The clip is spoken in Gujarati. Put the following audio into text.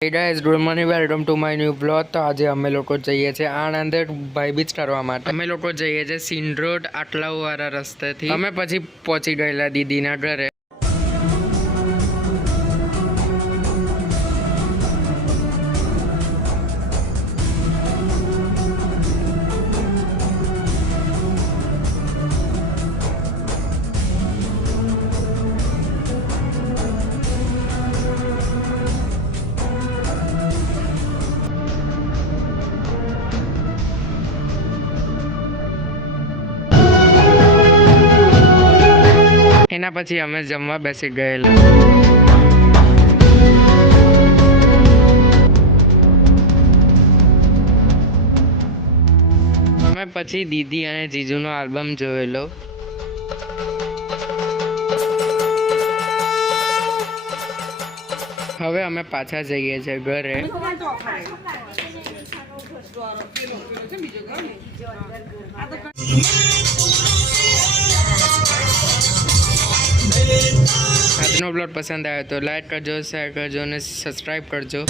Hey guys, good morning, welcome to my new vlog. તો આજે અમે લોકો જઈએ છીએ આણંદ ભાઈબીજ કરવા માટે. અમે લોકો જઈએ છીએ સીન રોડ આટલાવાળા રસ્તેથી. અમે પછી પહોંચી ગયેલા દીદીના ઘરે. એના પછી અમે જમવા બેસી ગયેલા. અમે પછી દીદી અને જીજુનો આલ્બમ જોયેલો. હવે અમે પાછા જઈએ છીએ ઘરે. આજનો બ્લોગ પસંદ આવ્યો તો લાઈક કરજો, શેર કરજો અને સબસ્ક્રાઈબ કરજો.